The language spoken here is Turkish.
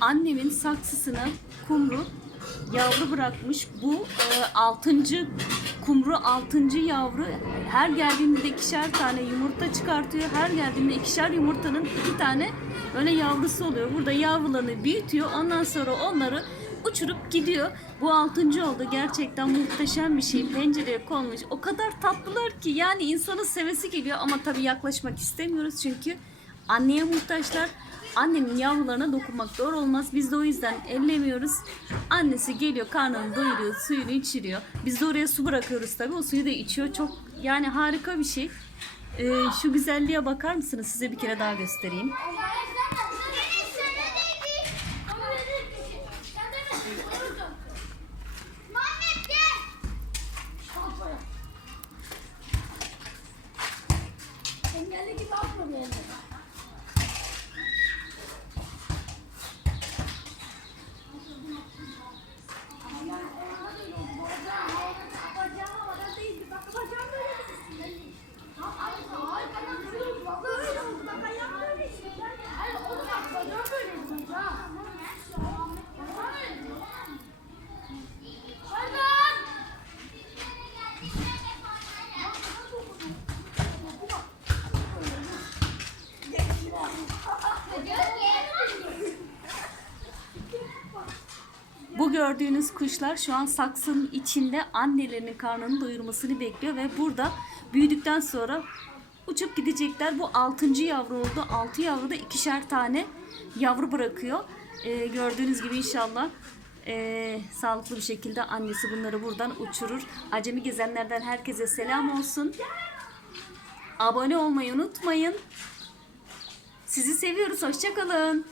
annemin saksısına kumru yavru bırakmış. Bu e, altıncı kumru altıncı yavru her geldiğinde ikişer tane yumurta çıkartıyor. Her geldiğinde ikişer yumurtanın iki tane böyle yavrusu oluyor. Burada yavrularını büyütüyor. Ondan sonra onları uçurup gidiyor. Bu altıncı oldu. Gerçekten muhteşem bir şey. Pencereye konmuş. O kadar tatlılar ki yani insanın sevesi geliyor ama tabii yaklaşmak istemiyoruz çünkü anneye muhtaçlar. Annenin yavrularına dokunmak doğru olmaz. Biz de o yüzden ellemiyoruz. Annesi geliyor karnını doyuruyor, suyunu içiriyor. Biz de oraya su bırakıyoruz tabii. O suyu da içiyor. Çok yani harika bir şey. Ee, şu güzelliğe bakar mısınız? Size bir kere daha göstereyim. Engelli gibi atma beni. Gördüğünüz kuşlar şu an saksının içinde annelerinin karnını doyurmasını bekliyor ve burada büyüdükten sonra uçup gidecekler. Bu 6. yavru oldu. 6 yavru da ikişer tane yavru bırakıyor. Ee, gördüğünüz gibi inşallah ee, sağlıklı bir şekilde annesi bunları buradan uçurur. Acemi gezenlerden herkese selam olsun. Abone olmayı unutmayın. Sizi seviyoruz. Hoşçakalın.